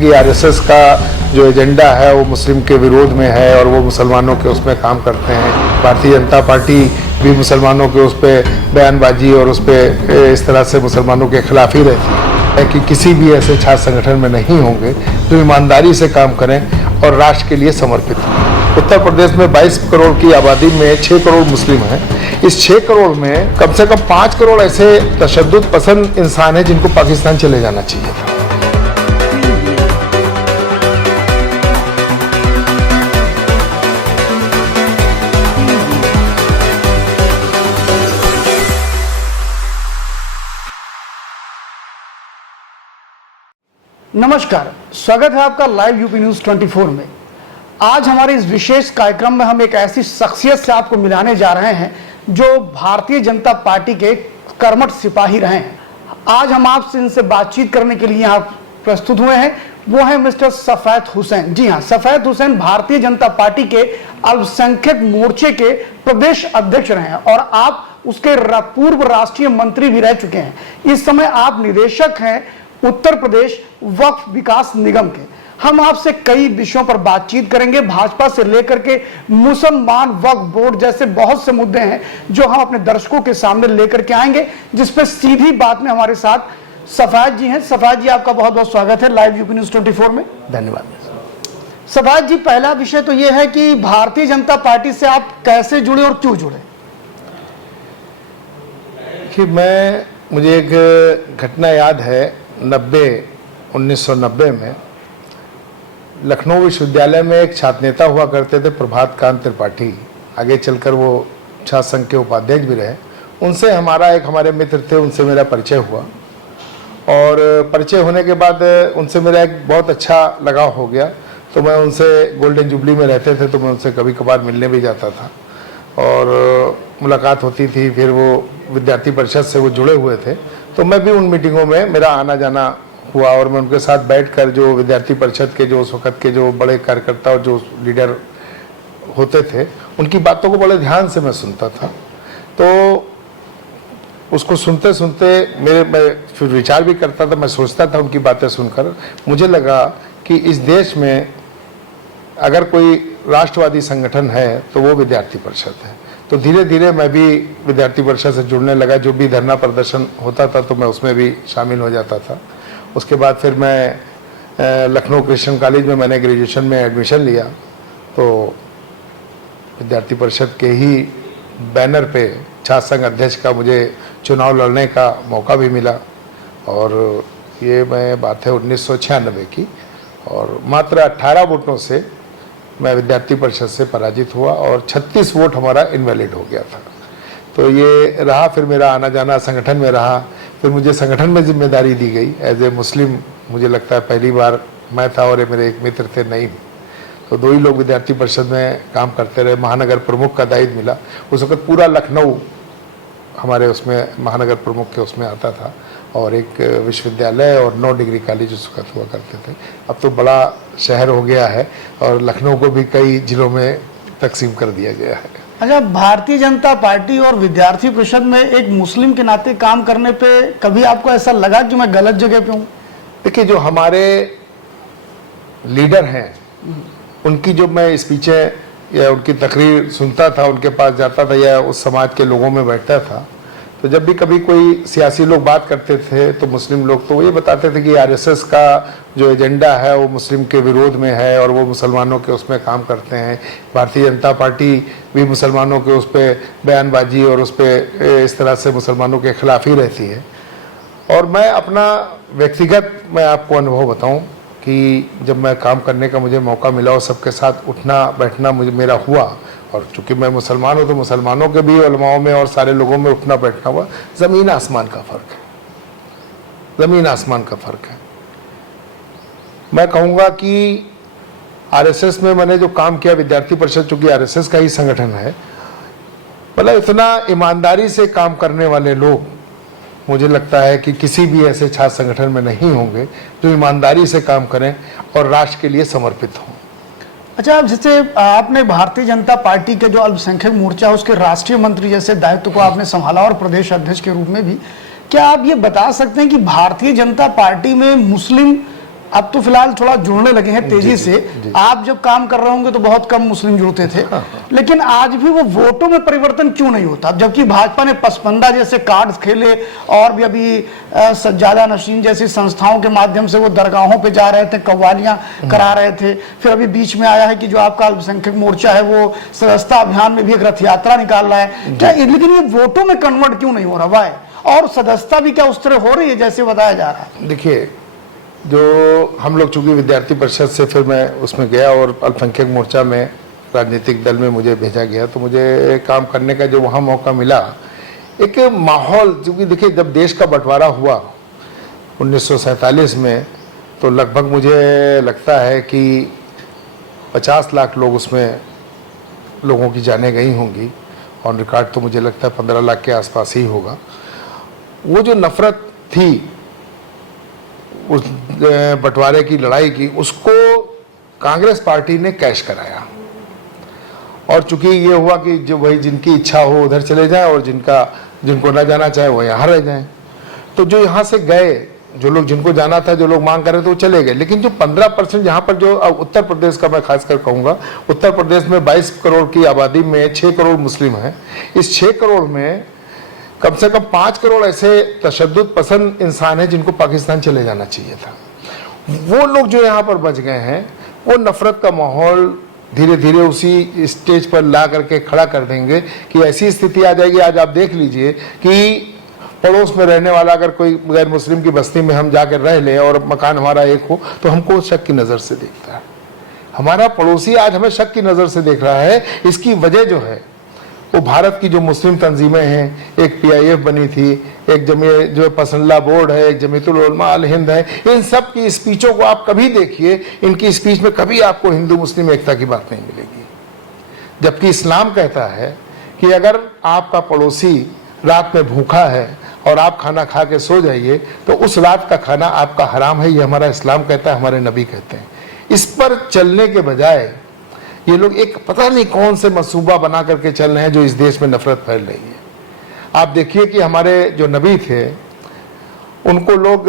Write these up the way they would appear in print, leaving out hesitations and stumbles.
कि आरएसएस का जो एजेंडा है वो मुस्लिम के विरोध में है और वो मुसलमानों के उसमें काम करते हैं। भारतीय जनता पार्टी भी मुसलमानों के उस पर बयानबाजी और उस पर इस तरह से मुसलमानों के खिलाफ ही रहती है कि किसी भी ऐसे छात्र संगठन में नहीं होंगे जो ईमानदारी से काम करें और राष्ट्र के लिए समर्पित हों। उत्तर प्रदेश में 22 करोड़ की आबादी में 6 करोड़ मुस्लिम हैं। इस 6 करोड़ में कम से कम 5 करोड़ ऐसे तशद्दुद पसंद इंसान हैं जिनको पाकिस्तान चले जाना चाहिए था। नमस्कार, स्वागत है आपका लाइव यूपी न्यूज 24 में। आज हमारे इस विशेष कार्यक्रम में हम एक ऐसी शख्सियत से आपको मिलाने जा रहे हैं जो भारतीय जनता पार्टी के कर्मठ सिपाही रहे हैं। आज हम आपसे इनसे बातचीत करने के लिए यहाँ प्रस्तुत हुए हैं। वो है मिस्टर सफैद हुसैन। जी हाँ, सफैद हुसैन भारतीय जनता पार्टी के अल्पसंख्यक मोर्चे के प्रदेश अध्यक्ष रहे हैं और आप उसके पूर्व राष्ट्रीय मंत्री भी रह चुके हैं। इस समय आप निदेशक हैं उत्तर प्रदेश वक्फ विकास निगम के। हम आपसे कई विषयों पर बातचीत करेंगे, भाजपा से लेकर के मुसलमान वक्फ बोर्ड जैसे बहुत से मुद्दे हैं जो हम अपने दर्शकों के सामने लेकर के आएंगे, जिस पे सीधी बात में हमारे साथ सफैद जी हैं। सफैद जी, आपका बहुत बहुत स्वागत है लाइव यूपी न्यूज 24 में। धन्यवाद। सफैद जी, पहला विषय तो यह है कि भारतीय जनता पार्टी से आप कैसे जुड़े और क्यों जुड़े? कि मुझे एक घटना याद है 1990 में लखनऊ विश्वविद्यालय में एक छात्र नेता हुआ करते थे प्रभात कांत त्रिपाठी। आगे चलकर वो छात्र संघ के उपाध्यक्ष भी रहे। उनसे हमारे मित्र थे, उनसे मेरा परिचय हुआ और परिचय होने के बाद उनसे मेरा एक बहुत अच्छा लगाव हो गया। तो मैं उनसे गोल्डन जुबली में रहते थे तो मैं उनसे कभी कभार मिलने भी जाता था और मुलाकात होती थी। फिर वो विद्यार्थी परिषद से वो जुड़े हुए थे तो मैं भी उन मीटिंगों में मेरा आना जाना हुआ और मैं उनके साथ बैठकर जो विद्यार्थी परिषद के जो उस वक़्त के जो बड़े कार्यकर्ता और जो लीडर होते थे उनकी बातों को बड़े ध्यान से मैं सुनता था। तो उसको सुनते सुनते मैं फिर विचार भी करता था, मैं सोचता था उनकी बातें सुनकर। मुझे लगा कि इस देश में अगर कोई राष्ट्रवादी संगठन है तो वो विद्यार्थी परिषद है। तो धीरे धीरे मैं भी विद्यार्थी परिषद से जुड़ने लगा। जो भी धरना प्रदर्शन होता था तो मैं उसमें भी शामिल हो जाता था। उसके बाद फिर मैं लखनऊ क्रिश्चियन कॉलेज में मैंने ग्रेजुएशन में एडमिशन लिया तो विद्यार्थी परिषद के ही बैनर पे छात्र संघ अध्यक्ष का मुझे चुनाव लड़ने का मौका भी मिला और ये बात है 1996 की और मात्र 18 वोटों से मैं विद्यार्थी परिषद से पराजित हुआ और 36 वोट हमारा इनवैलिड हो गया था। तो ये रहा फिर मेरा आना जाना संगठन में रहा। फिर मुझे संगठन में जिम्मेदारी दी गई एज ए मुस्लिम। मुझे लगता है पहली बार मैं था और मेरे एक मित्र थे नईम, तो दो ही लोग विद्यार्थी परिषद में काम करते रहे। महानगर प्रमुख का दायित्व मिला। उस वक्त पूरा लखनऊ हमारे उसमें महानगर प्रमुख के उसमें आता था और एक विश्वविद्यालय और 9 डिग्री कॉलेज उस वक्त हुआ करते थे। अब तो बड़ा शहर हो गया है और लखनऊ को भी कई जिलों में तकसीम कर दिया गया है। अच्छा, भारतीय जनता पार्टी और विद्यार्थी परिषद में एक मुस्लिम के नाते काम करने पे कभी आपको ऐसा लगा कि मैं गलत जगह पे हूँ? देखिए, जो हमारे लीडर हैं उनकी जो मैं स्पीचें या उनकी तकरीर सुनता था, उनके पास जाता था या उस समाज के लोगों में बैठता था, तो जब भी कभी कोई सियासी लोग बात करते थे तो मुस्लिम लोग तो वो ये बताते थे कि आरएसएस का जो एजेंडा है वो मुस्लिम के विरोध में है और वो मुसलमानों के उसमें काम करते हैं। भारतीय जनता पार्टी भी मुसलमानों के उस पर बयानबाजी और उस पर इस तरह से मुसलमानों के खिलाफ ही रहती है। और मैं अपना व्यक्तिगत मैं आपको अनुभव बताऊँ कि जब मैं काम करने का मुझे मौका मिला और सबके साथ उठना बैठना मेरा हुआ और चूंकि मैं मुसलमान हूँ तो मुसलमानों के भी उलमाओं में और सारे लोगों में उठना बैठना हुआ। ज़मीन आसमान का फ़र्क है, ज़मीन आसमान का फ़र्क है। मैं कहूँगा कि आरएसएस में मैंने जो काम किया, विद्यार्थी परिषद चूँकि आरएसएस का ही संगठन है, मतलब इतना ईमानदारी से काम करने वाले लोग मुझे लगता है कि किसी भी ऐसे छात्र संगठन में नहीं होंगे जो ईमानदारी से काम करें और राष्ट्र के लिए समर्पित हों। अच्छा, जैसे आपने भारतीय जनता पार्टी के जो अल्पसंख्यक मोर्चा उसके राष्ट्रीय मंत्री जैसे दायित्व को आपने संभाला और प्रदेश अध्यक्ष के रूप में भी, क्या आप ये बता सकते हैं कि भारतीय जनता पार्टी में मुस्लिम अब तो फिलहाल थोड़ा जुड़ने लगे हैं तेजी से। आप जब काम कर रहे होंगे तो बहुत कम मुस्लिम जुड़ते थे, लेकिन आज भी वो वोटों में परिवर्तन क्यों नहीं होता? जबकि भाजपा ने पसपंदा जैसे कार्ड्स खेले और भी अभी सज्जादा नशीन जैसी संस्थाओं के माध्यम से वो दरगाहों पे जा रहे थे, कव्वालियां करा रहे थे। फिर अभी बीच में आया है कि जो आपका अल्पसंख्यक मोर्चा है वो सदस्यता अभियान में भी एक रथ यात्रा निकाल रहा है। क्या लेकिन ये वोटों में कन्वर्ट क्यों नहीं हो रहा है? और सदस्यता भी क्या उस तरह हो रही है जैसे बताया जा रहा है? देखिए, जो हम लोग चूंकि विद्यार्थी परिषद से फिर मैं उसमें गया और अल्पसंख्यक मोर्चा में राजनीतिक दल में मुझे भेजा गया, तो मुझे काम करने का जो वहाँ मौका मिला, एक माहौल, क्योंकि देखिए जब देश का बंटवारा हुआ 1947 में, तो लगभग मुझे लगता है कि 50 लाख लोग उसमें लोगों की जानें गई होंगी, और रिकॉर्ड तो मुझे लगता है 15 लाख के आसपास ही होगा। वो जो नफरत थी उस बंटवारे की, लड़ाई की, उसको कांग्रेस पार्टी ने कैश कराया। और चूंकि ये हुआ कि जो वही जिनकी इच्छा हो उधर चले जाएं और जिनको ना जाना चाहे वो यहाँ रह जाएं। तो जो यहाँ से गए, जो लोग जिनको जाना था, जो लोग मांग कर रहे थे, वो चले गए। लेकिन जो 15% यहाँ पर, जो उत्तर प्रदेश का मैं खासकर कहूँगा, उत्तर प्रदेश में 22 करोड़ की आबादी में 6 करोड़ मुस्लिम हैं। इस 6 करोड़ में कम से कम 5 करोड़ ऐसे तशद्दुद पसंद इंसान हैं जिनको पाकिस्तान चले जाना चाहिए था। वो लोग जो यहाँ पर बच गए हैं, वो नफरत का माहौल धीरे धीरे उसी स्टेज पर ला करके खड़ा कर देंगे कि ऐसी स्थिति आ जाएगी। आज आप देख लीजिए कि पड़ोस में रहने वाला अगर कोई गैर मुस्लिम की बस्ती में हम जाकर रह ले और मकान हमारा एक हो, तो हमको शक की नज़र से देखता है। हमारा पड़ोसी आज हमें शक की नज़र से देख रहा है। इसकी वजह जो है वो भारत की जो मुस्लिम तंजीमें हैं, एक PIF बनी थी, एक जो पसंदला बोर्ड है, एक जमीयतुल उलमा अल हिंद है, इन सब की स्पीचों को आप कभी देखिए, इनकी स्पीच में कभी आपको हिंदू मुस्लिम एकता की बात नहीं मिलेगी। जबकि इस्लाम कहता है कि अगर आपका पड़ोसी रात में भूखा है और आप खाना खा के सो जाइए, तो उस रात का खाना आपका हराम है। ये हमारा इस्लाम कहता है, हमारे नबी कहते हैं। इस पर चलने के बजाय ये लोग एक पता नहीं कौन से मंसूबा बना करके चल रहे हैं, जो इस देश में नफरत फैल रही है। आप देखिए कि हमारे जो नबी थे, उनको लोग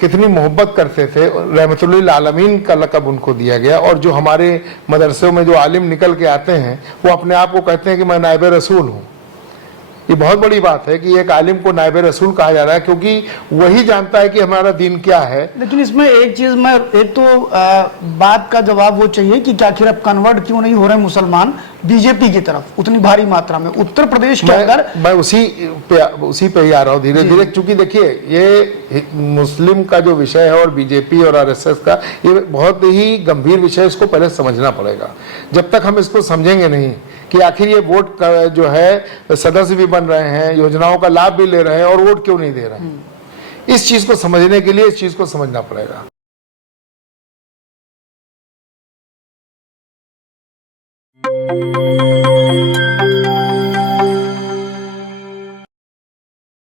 कितनी मोहब्बत करते थे। रहमतुल्लिल आलमीन का लक़ब उनको दिया गया। और जो हमारे मदरसों में जो आलिम निकल के आते हैं, वो अपने आप को कहते हैं कि मैं नायब रसूल हूँ। ये बहुत बड़ी बात है कि एक आलिम को नायब रसूल कहा जा रहा है, क्योंकि वही जानता है कि हमारा दीन क्या है। लेकिन इसमें एक चीज में, एक तो बात का जवाब वो चाहिए कि आखिर अब कन्वर्ट क्यों नहीं हो रहे मुसलमान बीजेपी की तरफ उतनी भारी मात्रा में? उत्तर प्रदेश के अंदर मैं उसी पे ही आ रहा हूँ धीरे धीरे। क्योंकि देखिए, ये मुस्लिम का जो विषय है और बीजेपी और RSS का, ये बहुत ही गंभीर विषय, इसको पहले समझना पड़ेगा। जब तक हम इसको समझेंगे नहीं कि आखिर ये वोट का जो है सदस्य भी बन रहे हैं, योजनाओं का लाभ भी ले रहे हैं, और वोट क्यों नहीं दे रहे हैं, इस चीज को समझने के लिए इस चीज को समझना पड़ेगा।